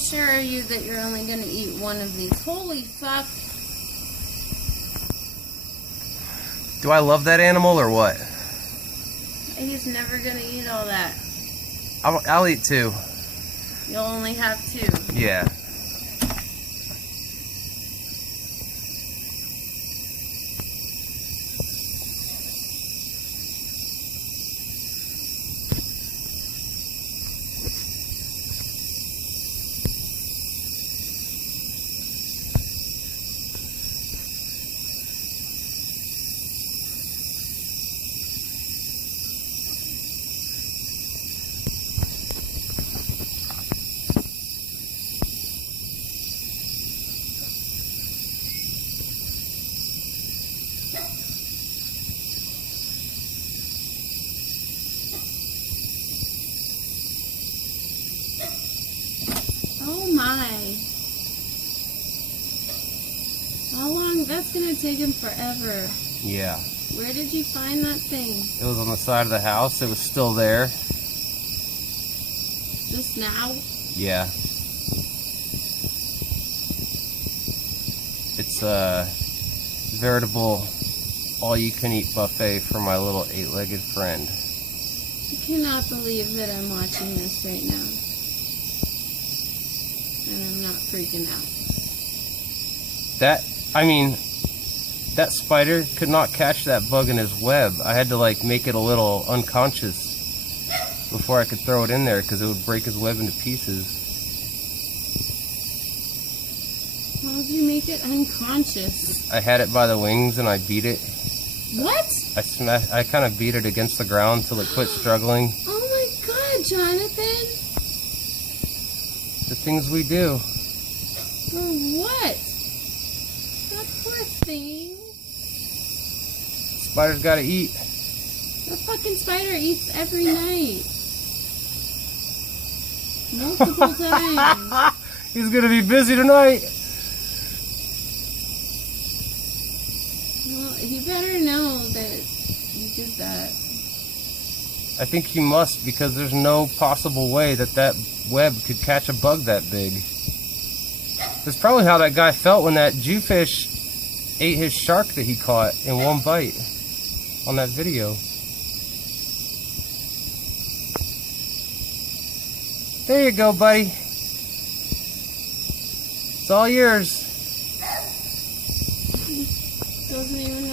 sure are you that you're only going to eat one of these? Holy fuck. Do I love that animal or what? He's never going to eat all that. I'll eat 2. You'll only have 2. Yeah. Oh my. How long? That's gonna take him forever. Yeah. Where did you find that thing? It was on the side of the house. It was still there. Just now? Yeah. It's a veritable all-you-can-eat buffet for my little 8-legged friend. I cannot believe that I'm watching this right now. And I'm not freaking out. That spider could not catch that bug in his web. I had to like make it a little unconscious before I could throw it in there because it would break his web into pieces. How did you make it unconscious? I had it by the wings and I beat it. What? I kind of beat it against the ground till it quit struggling. Oh my god, Jonathan! The things we do. For what? That poor thing. Spider's gotta eat. The fucking spider eats every night. Multiple times. He's gonna be busy tonight. Well, he better know that you did that. I think he must, because there's no possible way that that web could catch a bug that big. That's probably how that guy felt when that Jewfish ate his shark that he caught in one bite on that video. There you go, buddy. It's all yours. Doesn't even know.